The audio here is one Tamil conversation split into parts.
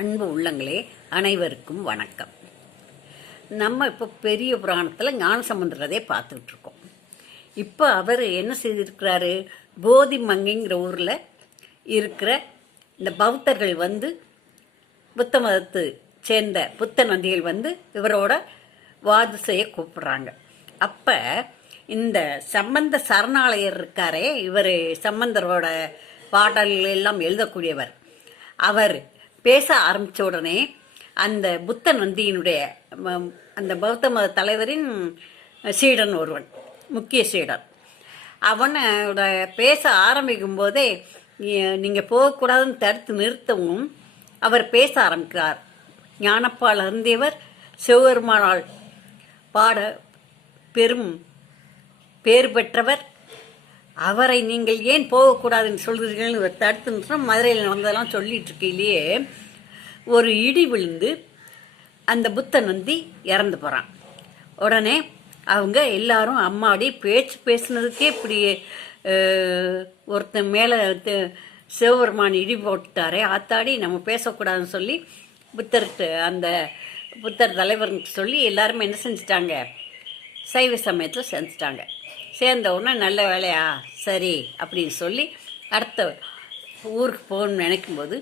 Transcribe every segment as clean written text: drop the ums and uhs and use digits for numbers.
அன்பு உள்ளங்களே, அனைவருக்கும் வணக்கம். நம்ம இப்போ பெரிய புராணத்தில் ஞானசம்பந்தரதே பார்த்துக்கிட்டு இருக்கோம். இப்போ அவர் என்ன செய்திருக்கிறாரு, போதி மங்கைங்கிற ஊரில் இருக்கிற இந்த பௌத்தர்கள் புத்த மதத்தை சேர்ந்த புத்த நந்திகள் இவரோட வாது செய்ய கூப்பிடுறாங்க. அப்போ இந்த சம்பந்த சரணாலயர் இருக்காரே, இவர் சம்பந்தரோட பாடல்கள் எல்லாம் எழுதக்கூடியவர். அவர் பேச ஆரம்பித்த உடனே அந்த புத்த நந்தியினுடைய அந்த பௌத்த மத தலைவரின் சீடன் ஒருவன், முக்கிய சீடன், அவனோட பேச ஆரம்பிக்கும் போதே நீங்கள் போகக்கூடாதுன்னு தடுத்து நிறுத்தவும் அவர் பேச ஆரம்பிக்கிறார். ஞானப்பால் அருந்தியவர் சிவபெருமானால் பாட பெரும் பேர் பெற்றவர், அவரை நீங்கள் ஏன் போகக்கூடாதுன்னு சொல்கிறீர்கள்னு தடுத்து மதுரையில் நடந்ததெல்லாம் சொல்லிட்டு இருக்கையிலேயே ஒரு இடி விழுந்து அந்த புத்த நந்தி இறந்து போகிறான். உடனே அவங்க எல்லாரும் அம்மாடி பேசுனதுக்கே இப்படி ஒருத்தன் மேலே சிவபெருமான் இடி போட்டுட்டாரே, ஆத்தாடி நம்ம பேசக்கூடாதுன்னு சொல்லி புத்தர் தலைவர்னு சொல்லி எல்லாருமே என்ன செஞ்சிட்டாங்க, சைவ சமயத்தில் செஞ்சிட்டாங்க. சேர்ந்த உடனே நல்ல வேலையா சரி அப்படின்னு சொல்லி அடுத்த ஊருக்கு போகணும்னு நினைக்கும்போது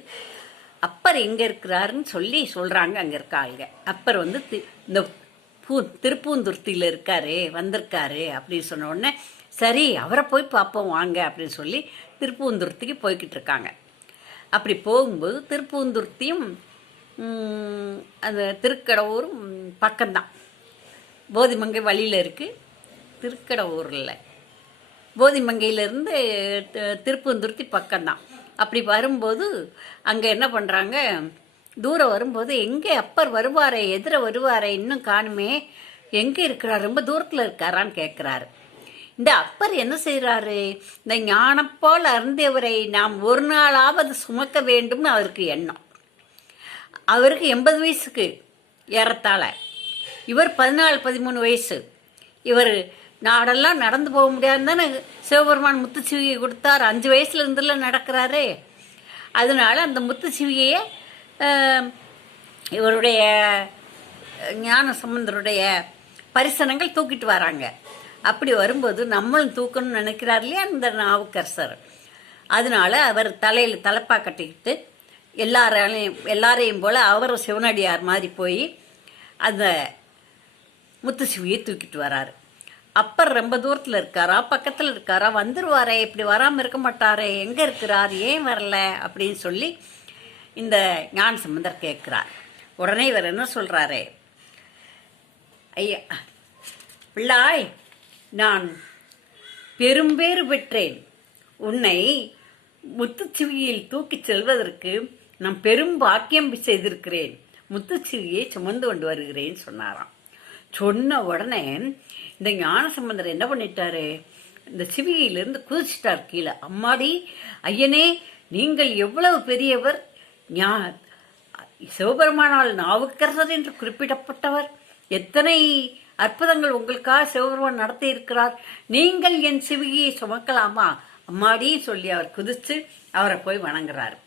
அப்பர் எங்கே இருக்கிறாருன்னு சொல்கிறாங்க. அங்கே இருக்காங்க. அப்பர் இந்த திருப்பூந்துருத்தியில் இருக்காரு, வந்திருக்காரு அப்படின்னு சொன்ன உடனே சரி அவரை போய் பார்ப்போம் வாங்க அப்படின்னு சொல்லி திருப்பூந்துருத்திக்கு போய்கிட்டு இருக்காங்க. அப்படி போகும்போது திருப்பூந்துருத்தியும் அந்த திருக்கடவுரும் பக்கம்தான். போதிமங்கை வழியில் இருக்குது. திருக்கடவுரில் போதிமங்கையிலேருந்து திருப்பூந்துருத்தி பக்கம்தான். அப்படி வரும்போது அங்கே என்ன பண்ணுறாங்க, தூரம் வரும்போது எங்கே அப்பர் வருவாரே, எதிர வருவாரே, இன்னும் காணுமே, எங்கே இருக்கிறார், ரொம்ப தூரத்தில் இருக்காரான்னு கேட்குறாரு. இந்த அப்பர் என்ன செய்கிறாரு, இந்த ஞானப்பால் அருந்தியவரை நாம் ஒரு நாளாவது சுமக்க வேண்டும்னு அவருக்கு எண்ணம். அவருக்கு 80 வயசுக்கு ஏறத்தாழ, இவர் 14-13 வயசு. இவர் நாடெல்லாம் நடந்து போக முடியாதுன்னு தானே சிவபெருமான் முத்துச்சிவிகை கொடுத்தார். 5 வயசுல இருந்துலாம் நடக்கிறாரு. அதனால அந்த முத்துச்சிவிகையை இவருடைய ஞான சம்பந்தருடைய பரிசனங்கள் தூக்கிட்டு வராங்க. அப்படி வரும்போது நம்மளும் தூக்கணும்னு நினைக்கிறார் இல்லையா அந்த நாவுக்கரசர். அதனால அவர் தலையில் தலைப்பா கட்டிக்கிட்டு எல்லாரையும் போல் அவர் சிவனடியார் மாதிரி போய் அந்த முத்துச்சிவியை தூக்கிட்டு வராரு. அப்பர் ரொம்ப தூரத்தில் இருக்காரா, பக்கத்தில் இருக்காரா, வந்துருவாரே, இப்படி வராமல் இருக்க மாட்டாரே, எங்கே இருக்கிறார், ஏன் வரல அப்படின்னு சொல்லி இந்த ஞான சம்பந்தர் கேட்குறார். உடனே இவர் என்ன சொல்கிறாரு, ஐயா பிள்ளாய், நான் பெரும்பேறு பெற்றேன். உன்னை முத்துச்சிவியில் தூக்கிச் செல்வதற்கு நான் பெரும் பாக்கியம் செய்திருக்கிறேன். முத்துச்சிவியை சுமந்து கொண்டு வருகிறேன்னு சொன்னாராம். சொன்ன உடனே இந்த ஞான சம்பந்தர் என்ன பண்ணிட்டாரு, இந்த சிவிகையிலிருந்து குதிச்சிட்டார் கீழே. அம்மாடி ஐயனே, நீங்கள் எவ்வளவு பெரியவர், சிவபெருமானால் நாவுக்கரசர் என்று குறிப்பிடப்பட்டவர், எத்தனை அற்புதங்கள் உங்களுக்காக சிவபெருமான் நடத்தி இருக்கிறார், நீங்கள் என் சிவிகையை சுமக்கலாமா அம்மாடி சொல்லி அவர் குதிச்சு அவரை போய் வணங்குறாரு.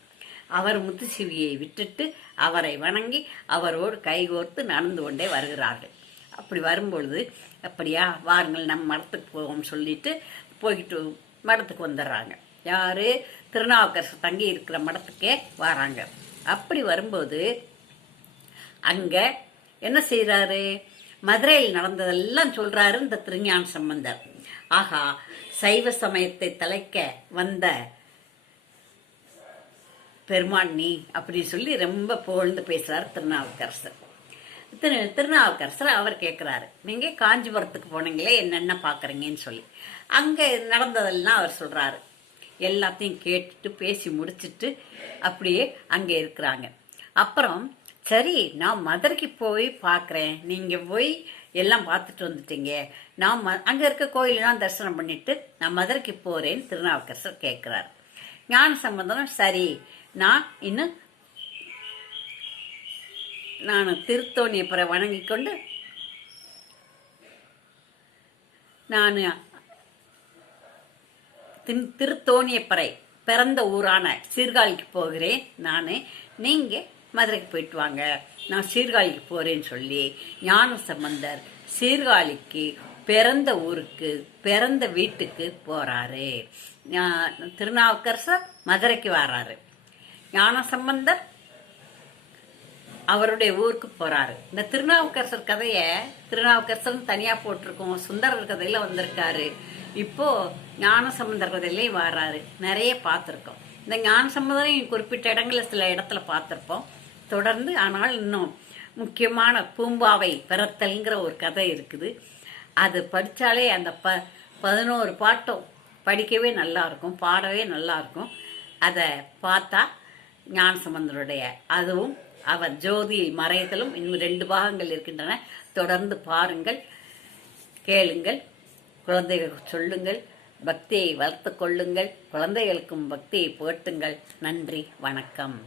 அவர் முத்து சிவிகையை விட்டுட்டு அவரை வணங்கி அவரோடு கைகோர்த்து நடந்து கொண்டே வருகிறார்கள். அப்படி வரும்பொழுது, அப்படியா வாருங்கள் நம்ம மடத்துக்கு போவோம்னு சொல்லிட்டு போய்கிட்டு மடத்துக்கு வந்துடுறாங்க. யார், திருநாவுக்கரசர் தங்கி இருக்கிற மடத்துக்கே வராங்க. அப்படி வரும்போது அங்கே என்ன செய்கிறாரு, மதுரையில் நடந்ததெல்லாம் சொல்கிறாரு இந்த திருஞான சம்பந்தர். ஆகா, சைவ சமயத்தை தலைக்க வந்த பெருமான் நீ அப்படின்னு சொல்லி ரொம்ப புகழ்ந்து பேசுகிறார் திருநாவுக்கரசர். திருநாவுக்கரசர் அவர் கேட்குறாரு, நீங்கள் காஞ்சிபுரத்துக்கு போனீங்களே, என்னென்ன பார்க்குறீங்கன்னு சொல்லி. அங்கே நடந்ததெல்லாம் அவர் சொல்கிறாரு. எல்லாத்தையும் கேட்டுட்டு பேசி முடிச்சுட்டு அப்படியே அங்கே இருக்கிறாங்க. அப்புறம் சரி நான் மதுரைக்கு போய் பார்க்குறேன், நீங்கள் போய் எல்லாம் பார்த்துட்டு வந்துட்டீங்க, நான் அங்கே இருக்க கோயிலெலாம் தரிசனம் பண்ணிவிட்டு நான் மதுரைக்கு போகிறேன்னு திருநாவுக்கரசர் கேட்குறாரு. ஞான சம்பந்தம் சரி, நான் திருத்தோணியப்பரை வணங்கி கொண்டு நான் திருத்தோணியப்பரை பிறந்த ஊரான சீர்காழிக்கு போகிறேன் நான். நீங்கள் மதுரைக்கு போயிட்டு வாங்க, நான் சீர்காழிக்கு போகிறேன்னு சொல்லி ஞானசம்பந்தர் சீர்காழிக்கு பிறந்த ஊருக்கு பிறந்த வீட்டுக்கு போகிறாரு. திருநாவுக்கரசர் மதுரைக்கு வர்றாரு. ஞானசம்பந்தர் அவருடைய ஊருக்கு போறாரு. இந்த திருநாவுக்கரசர் கதையை திருநாவுக்கரசர் தனியா போட்டிருக்கோம். சுந்தரர் கதையில வந்திருக்காரு. இப்போ ஞானசம்பந்தர் கதையிலையும் வர்றாரு. நிறைய பார்த்துருக்கோம். இந்த ஞானசம்பந்தரையும் குறிப்பிட்ட இடங்கள்ல சில இடத்துல பார்த்துருப்போம் தொடர்ந்து. ஆனால் இன்னும் முக்கியமான பூம்பாவை பிறத்தல்ங்கிற ஒரு கதை இருக்குது. அது படித்தாலே அந்த 11 பாட்டும் படிக்கவே நல்லா இருக்கும், பாடவே நல்லா இருக்கும். அதை பார்த்தா ஞானசம்பந்தருடைய அதுவும் அவர் ஜோதி மறைதலும் இன்னும் 2 பாகங்கள் இருக்கின்றன. தொடர்ந்து பாருங்கள், கேளுங்கள், குழந்தைகளுக்கு சொல்லுங்கள், பக்தியை வளர்த்து கொள்ளுங்கள், குழந்தைகளுக்கும் பக்தியை புகட்டுங்கள். நன்றி, வணக்கம்.